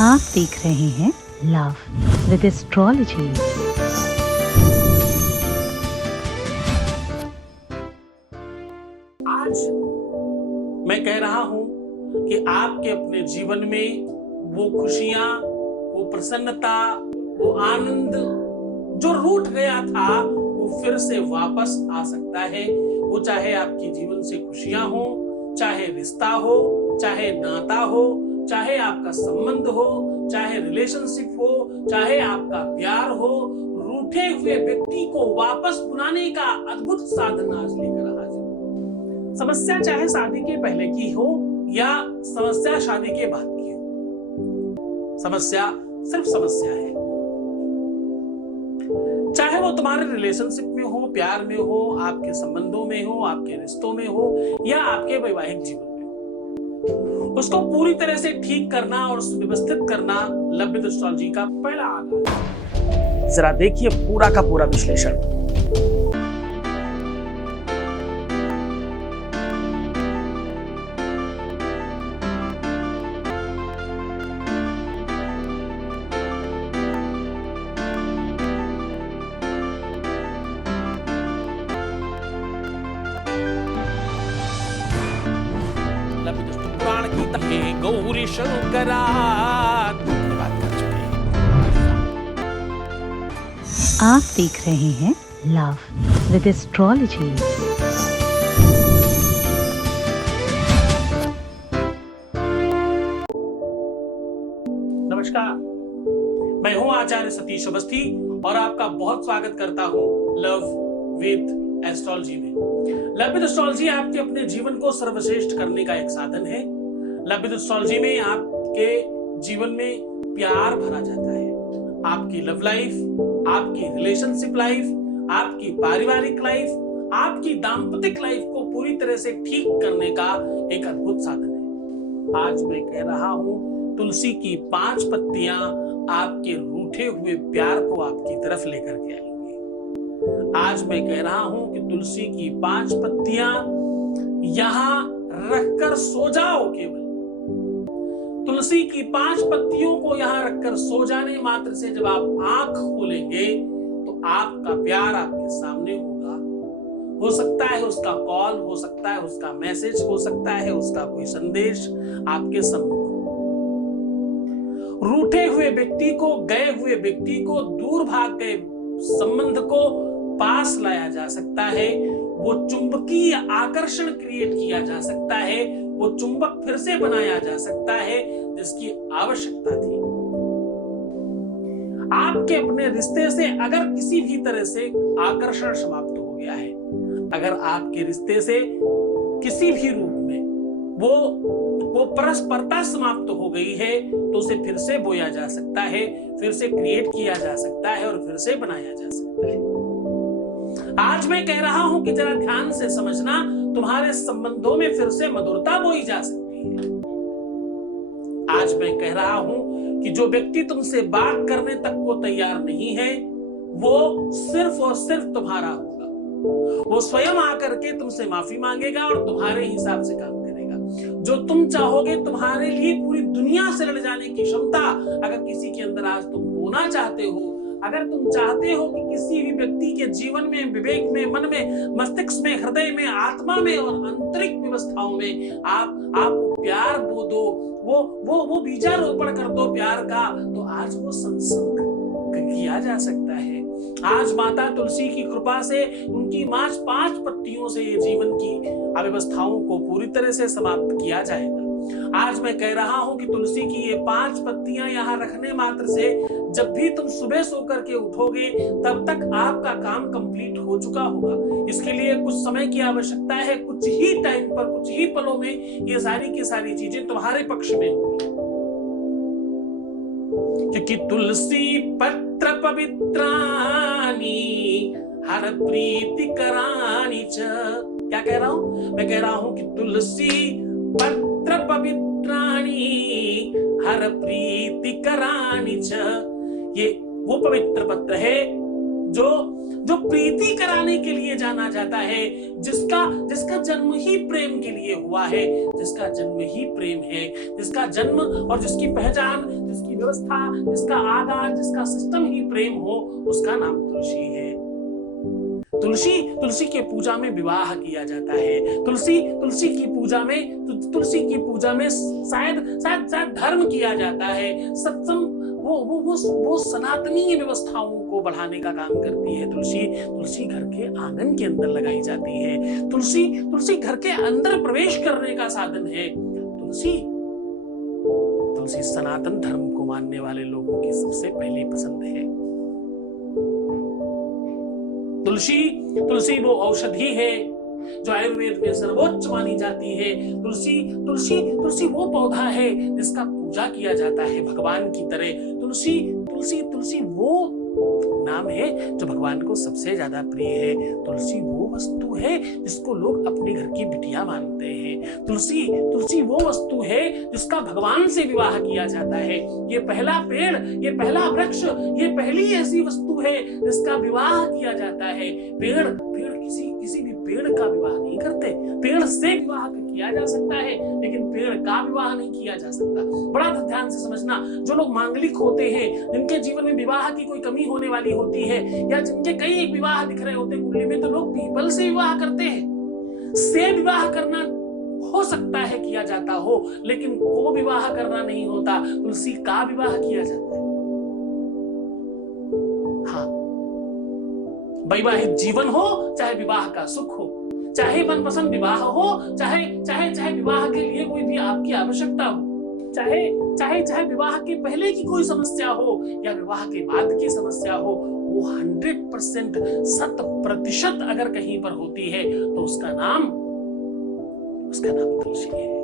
आप देख रहे हैं लव विद एस्ट्रोलॉजी। आज मैं कह रहा हूं कि आपके अपने जीवन में वो खुशियां, वो प्रसन्नता, वो आनंद जो रूठ गया था वो फिर से वापस आ सकता है। वो चाहे आपकी जीवन से खुशियां हो, चाहे रिश्ता हो, चाहे नाता हो, चाहे आपका संबंध हो, चाहे रिलेशनशिप हो, चाहे आपका प्यार हो, रूठे हुए व्यक्ति को वापस बुलाने का अद्भुत साधन आज लेकर हाजिर हूं। समस्या चाहे शादी के पहले की हो या समस्या शादी के बाद की हो, समस्या सिर्फ समस्या है। चाहे वो तुम्हारे रिलेशनशिप में हो, प्यार में हो, आपके संबंधों में हो, आपके रिश्तों में हो या आपके वैवाहिक जीवन में हो, उसको पूरी तरह से ठीक करना और सुव्यवस्थित करना लव विद एस्ट्रोलॉजी का पहला आगाज है। जरा देखिए पूरा का पूरा विश्लेषण। पुराण की तहे गौरी शंकरा बात कर चुके हैं। आप देख रहे हैं लव विद एस्ट्रोलॉजी। नमस्कार, मैं हूं आचार्य सतीश अवस्थी और आपका बहुत स्वागत करता हूं लव विद एस्ट्रोलॉजी में। लव विद एस्ट्रोलॉजी आपके अपने जीवन को सर्वश्रेष्ठ करने का एक साधन है। लव विद एस्ट्रोलॉजी में आपके जीवन में प्यार भरा जाता है। आपकी लव लाइफ, आपकी रिलेशनशिप लाइफ, आपकी पारिवारिक लाइफ, आपकी दाम्पतिक लाइफ को पूरी तरह से ठीक करने का एक अद्भुत साधन है। आज मैं कह रहा हूं तुलसी की 5 पत्तियां आपके रूठे हुए प्यार को आपकी तरफ लेकर के आएंगे। आज मैं कह रहा हूं कि तुलसी की 5 पत्तियां यहां रखकर सो जाओ। केवल तुलसी की 5 पत्तियों को यहां रखकर सो जाने मात्र से जब आप आंख खोलेंगे तो आपका प्यार आपके सामने होगा। हो सकता है उसका कॉल, हो सकता है उसका मैसेज, हो सकता है उसका कोई संदेश आपके सम्मुख। रूठे हुए व्यक्ति को, गए हुए व्यक्ति को, दूर भाग गए संबंध को पास लाया जा सकता है। वो चुंबकीय आकर्षण क्रिएट किया जा सकता है। वो चुंबक फिर से बनाया जा सकता है जिसकी आवश्यकता थी। आपके अपने रिश्ते से अगर किसी भी तरह से आकर्षण समाप्त हो गया है, अगर आपके रिश्ते से किसी भी रूप में वो परस्परता समाप्त हो गई है तो उसे फिर से बोया जा सकता है, फिर से क्रिएट किया जा सकता है और फिर से बनाया जा सकता है। आज मैं कह रहा हूं कि जरा ध्यान से समझना, तुम्हारे संबंधों में फिर से मधुरता बोई जा सकती है। आज मैं कह रहा हूं कि जो व्यक्ति तुमसे बात करने तक को तैयार नहीं है वो सिर्फ और सिर्फ तुम्हारा होगा। वो स्वयं आकर के तुमसे माफी मांगेगा और तुम्हारे हिसाब से काम करेगा। जो तुम चाहोगे, तुम्हारे लिए पूरी दुनिया से लड़ जाने की क्षमता अगर किसी के अंदर आज तुम बोना चाहते हो, अगर तुम चाहते हो कि किसी भी व्यक्ति के जीवन में, विवेक में, मन में, मस्तिष्क में, हृदय में, आत्मा में और आंतरिक व्यवस्थाओं में आप प्यार बो दो, वो बीजारोपण कर दो प्यार का, तो आज वो संसर्ग किया जा सकता है। आज माता तुलसी की कृपा से, उनकी 5 पत्तियों से ये जीवन की अव्यवस्थाओं को पूरी तरह से समाप्त किया जाएगा। आज मैं कह रहा हूं कि तुलसी की ये 5 पत्तियां यहां रखने मात्र से जब भी तुम सुबह सोकर के उठोगे तब तक आपका काम कंप्लीट हो चुका होगा। इसके लिए कुछ समय की आवश्यकता है। कुछ ही टाइम पर, कुछ ही पलों में ये सारी की सारी चीजें तुम्हारे पक्ष में होंगी। क्योंकि तुलसी पत्र पवित्रानी हर प्रीति करानी च। क्या कह रहा हूं? मैं कह रहा हूं कि तुलसी पत्र पवित्राणी हर प्रीति करानी च। ये वो पवित्र पत्र है जो जो प्रीति कराने के लिए जाना जाता है, जिसका जन्म ही प्रेम के लिए हुआ है, जिसका जन्म ही प्रेम है, जिसका जन्म और जिसकी पहचान, जिसकी व्यवस्था, जिसका आधार, जिसका सिस्टम ही प्रेम हो, उसका नाम तुलसी है। तुलसी की पूजा में विवाह किया जाता है। तुलसी की पूजा में शायद धर्म किया जाता है। सत्संग वो सनातनी व्यवस्थाओं को बढ़ाने का काम करती है। तुलसी घर के आंगन के अंदर लगाई जाती है। तुलसी घर के अंदर प्रवेश करने का साधन है। तुलसी सनातन धर्म को मानने वाले लोगों की सबसे पहली पसंद है। तुलसी वो औषधि है जो आयुर्वेद में सर्वोच्च मानी जाती है। तुलसी वो पौधा है जिसका पूजा किया जाता है भगवान की तरह। तुलसी वो नाम है जो भगवान को सबसे ज्यादा प्रिय है। तुलसी वो वस्तु है जिसको लोग अपने घर की बिटिया मानते हैं। तुलसी वो वस्तु है जिसका भगवान से विवाह किया जाता है। ये पहला पेड़, ये पहला वृक्ष, ये पहली ऐसी वस्तु है जिसका विवाह किया जाता है। पेड़ किसी भी पेड़ का विवाह नहीं करते। पेड़ से विवाह किया जा सकता है लेकिन पेड़ का विवाह नहीं किया जा सकता। बड़ा ध्यान से समझना, जो लोग मांगलिक होते हैं, जिनके जीवन में विवाह की कोई कमी होने वाली होती है, या जिनके कई एक विवाह दिख रहे होते कुंडली में, तो लोग पीपल से विवाह करते हैं। से विवाह करना हो सकता है किया जाता हो, लेकिन को विवाह करना नहीं होता। तुलसी का विवाह किया जाता है। हाँ, वैवाहिक जीवन हो चाहे विवाह का सुख हो, चाहे मनपसंद विवाह हो, चाहे विवाह के लिए कोई भी आपकी आवश्यकता हो, चाहे विवाह के पहले की कोई समस्या हो या विवाह के बाद की समस्या हो, वो 100% 100% अगर कहीं पर होती है तो उसका नाम तुलसी है।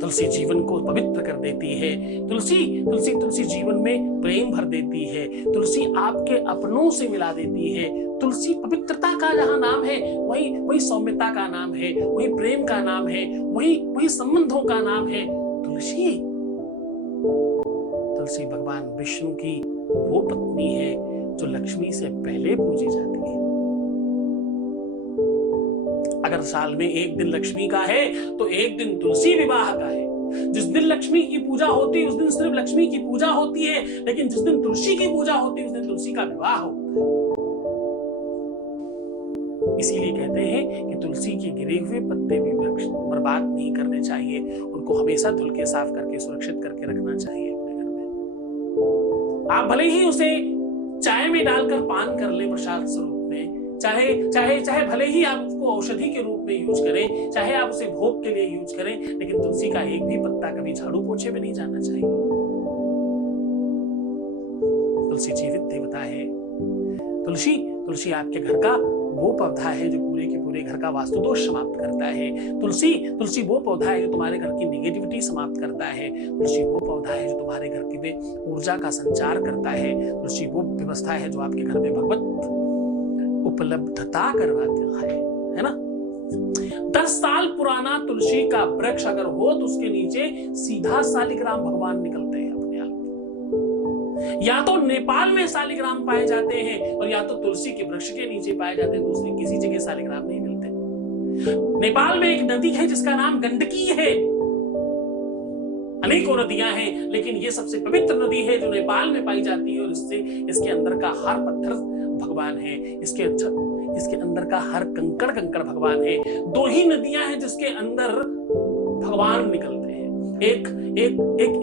तुलसी जीवन को पवित्र कर देती है। तुलसी जीवन में प्रेम भर देती है। तुलसी आपके अपनों से मिला देती है। तुलसी पवित्रता का जहां नाम है, वही सौम्यता का नाम है, वही प्रेम का नाम है, वही संबंधों का नाम है। तुलसी भगवान विष्णु की वो पत्नी है जो लक्ष्मी से पहले पूजी जाती है। अगर साल में एक दिन लक्ष्मी का है तो एक दिन तुलसी विवाह का है। जिस दिन लक्ष्मी की पूजा होती है उस दिन सिर्फ लक्ष्मी की पूजा होती है, लेकिन जिस दिन तुलसी की पूजा होती है उस दिन तुलसी का विवाह होता है। इसीलिए कहते हैं कि तुलसी के गिरे हुए पत्ते भी वृक्ष बर्बाद नहीं करने चाहिए, उनको हमेशा धुल के साफ करके सुरक्षित करके रखना चाहिए अपने घर में। आप भले ही उसे चाय में डालकर पान कर ले प्रसाद स्वरूप में, चाहे भले ही आप उसको औषधि के रूप में यूज करें, चाहे आप उसे भोग के लिए यूज करें, लेकिन तुलसी का एक भी पत्ता कभी झाड़ू पोछे में नहीं जाना चाहिए। तुलसी जीवित देवता है। तुलसी आपके घर का वो पौधा है जो पूरे के पूरे घर का वास्तु दोष समाप्त करता है। तुलसी वो पौधा है जो तुम्हारे घर की नेगेटिविटी समाप्त करता है। तुलसी वो पौधा है जो तुम्हारे घर की में ऊर्जा का संचार करता है। तुलसी वो व्यवस्था है जो आपके घर में भगवत उपलब्धता करवाता है ना। 10 साल पुराना तुलसी का वृक्ष अगर हो तो उसके नीचे सीधा शालिग्राम भगवान निकलते हैं अपने आप। या तो नेपाल में शालिग्राम पाए जाते हैं और या तो तुलसी के वृक्ष के नीचे पाए जाते हैं। दूसरी किसी जगह शालिग्राम नहीं मिलते। नेपाल में एक नदी है जिसका नाम गंडकी है। अनेकों नदियां हैं लेकिन ये सबसे पवित्र नदी है जो नेपाल में पाई जाती है, और इसके अंदर का हर पत्थर भगवान है। इसके अंदर का हर कंकड़ भगवान है। 2 ही नदियां हैं जिसके अंदर भगवान निकलते हैं। एक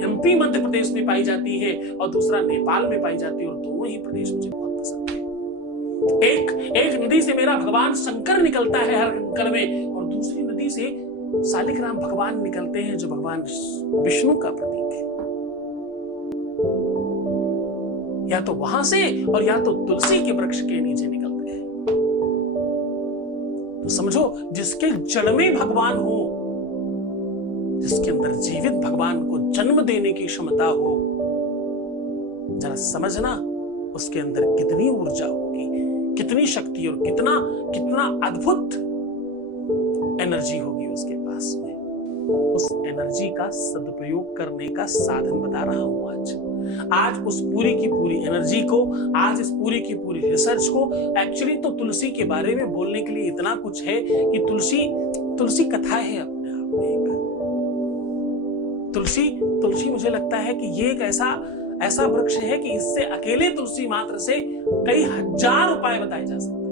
एमपी मध्य प्रदेश में पाई जाती है और दूसरा नेपाल में पाई जाती है, और दोनों ही प्रदेश मुझे बहुत पसंद है। एक नदी से मेरा भगवान शंकर निकलता है हर कंकड़ में, और दूसरी नदी से शालिग्राम भगवान निकलते हैं जो भगवान विष्णु का प्रतीक है। या तो वहां से और या तो तुलसी के वृक्ष के नीचे निकलते हैं। तो समझो, जिसके जड़ में भगवान हो, जिसके अंदर जीवित भगवान को जन्म देने की क्षमता हो, जरा समझना उसके अंदर कितनी ऊर्जा होगी, कितनी शक्ति और कितना अद्भुत एनर्जी होगी उसके पास में। उस एनर्जी का सदुपयोग करने का साधन बता रहा हूं आज। आज उस पूरी की पूरी एनर्जी को, आज इस पूरी की पूरी रिसर्च को, एक्चुअली तो तुलसी के बारे में बोलने के लिए इतना कुछ है कि तुलसी कथा है अपने आप में एक। तुलसी मुझे लगता है कि ये एक ऐसा वृक्ष है कि इससे अकेले तुलसी मात्र से कई हजार उपाय बताए जा सकते हैं,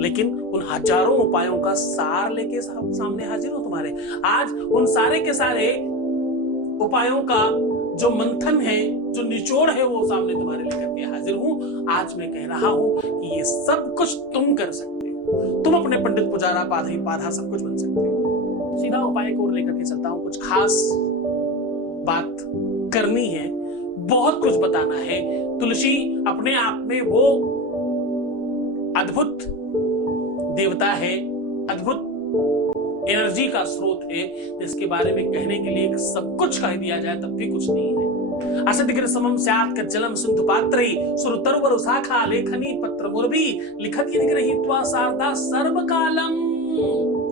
लेकिन उन हजारों उपायों का सार लेके सामने हाजिर हूं तुम्हारे। आज उन सारे के सारे उपायों का जो मंथन है, जो निचोड़ है, वो सामने तुम्हारे लेकर के हाजिर हूं। आज मैं कह रहा हूं कि ये सब कुछ तुम कर सकते हो, तुम अपने पंडित पुजारा पाधा सब कुछ बन सकते हो। सीधा उपाय को लेकर के चलता हूं, कुछ खास बात करनी है, बहुत कुछ बताना है। तुलसी अपने आप में वो अद्भुत देवता है, अद्भुत एनर्जी का स्रोत है, जिसके बारे में कहने के लिए सब कुछ कह दिया जाए तब भी कुछ नहीं है। असदिग्र समम स्यात् कज्जलम सिंधु पात्रै सुरतरुवर शाखा लेखनी पत्र मुरबी लिखत यदि गृहीत्वा शारदा सर्वकालम।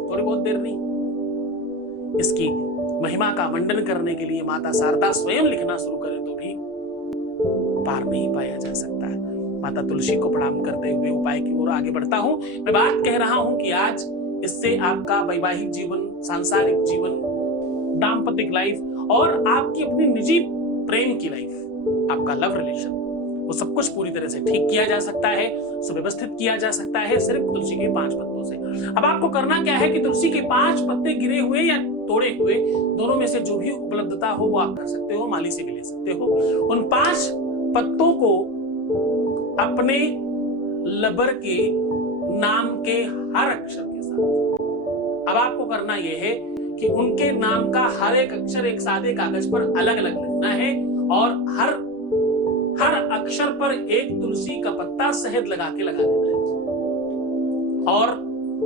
थोड़ी बहुत देर नहीं, इसकी महिमा का मंडन करने के लिए माता शारदा स्वयं लिखना शुरू करे तो भी पार नहीं पाया जा सकता है। माता तुलसी को प्रणाम करते हुए उपाय की ओर आगे बढ़ता हूं। मैं बात कह रहा हूं कि आज इससे आपका वैवाहिक जीवन, सांसारिक जीवन, दाम्पतिक लाइफ और आपकी अपनी निजी प्रेम की लाइफ, आपका लव रिलेशन, वो सब कुछ पूरी तरह से ठीक किया जा सकता है, सुव्यवस्थित किया जा सकता है सिर्फ तुलसी के 5 पत्तों से। अब आपको करना क्या है कि तुलसी के 5 पत्ते गिरे हुए या तोड़े हुए, दोनों में से जो भी उपलब्धता हो वो आप कर सकते हो, माली से भी ले सकते हो। उन 5 पत्तों को अपने लबर के नाम के हर अक्षर के साथ, अब आपको करना यह है कि उनके नाम का हर एक अक्षर एक सादे कागज पर अलग अलग लिखना है और हर अक्षर पर एक तुलसी का पत्ता शहद लगा देना है और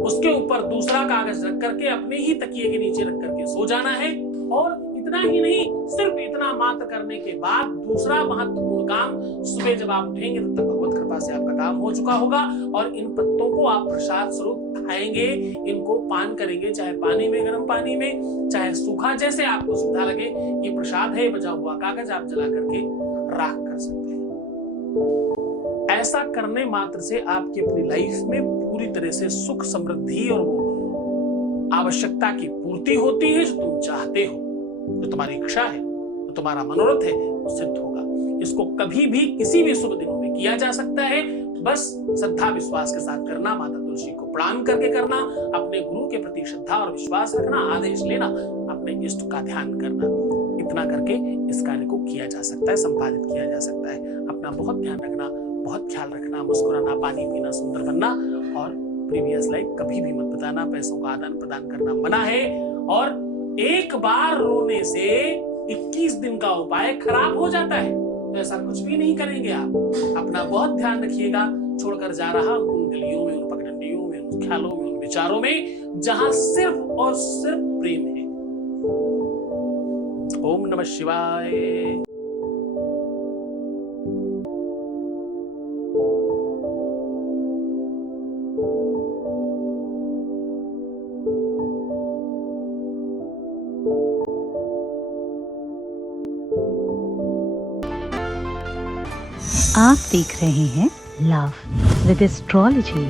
उसके ऊपर दूसरा कागज रख करके अपने ही तकिए के नीचे रख करके सो जाना है। और इतना ही नहीं, सिर्फ इतना मात्र करने के बाद दूसरा महत्वपूर्ण काम, सुबह जब आप उठेंगे तब तक भगवत कृपा से आपका काम हो चुका होगा और इन पत्तों को आप प्रसाद स्वरूप खाएंगे, इनको पान करेंगे, चाहे पानी में, गर्म पानी में, चाहे सूखा, जैसे आपको सुविधा लगे। ये प्रसाद है, बचा हुआ कागज आप जला करके राख कर सकते हैं। ऐसा करने मात्र से आपकी अपनी लाइफ में पूरी तरह से सुख, समृद्धि और वो आवश्यकता की पूर्ति होती है जो तुम चाहते हो, जो तुम्हारी इच्छा है, जो तुम्हारा मनोरथ है, वो सिद्ध होगा। इसको कभी भी किसी भी शुभ दिनों में किया जा सकता है, बस श्रद्धा विश्वास के साथ करना, माता तुलसी को प्रणाम करके करना, अपने गुरु के प्रति श्रद्धा और विश्वास रखना, आदेश लेना, अपने इष्ट का ध्यान करना, इतना करके इस कार्य को किया जा सकता है, संपादित किया जा सकता है। अपना बहुत ध्यान रखना, बहुत ख्याल रखना, मुस्कुराना, पानी पीना, सुंदर बनना और प्रीवियस लाइफ कभी भी मत बताना। पैसों का आदान प्रदान करना मना है और एक बार रोने से 21 दिन का उपाय खराब हो जाता है, तो ऐसा कुछ भी नहीं करेंगे आप। अपना बहुत ध्यान रखिएगा। छोड़कर जा रहा उन गलियों में, उन पगडंडियों में, उन ख्यालों में, उन विचारों में जहां सिर्फ और सिर्फ प्रेम है। ओम नमः शिवाय। आप देख रहे हैं लव विद एस्ट्रोलॉजी।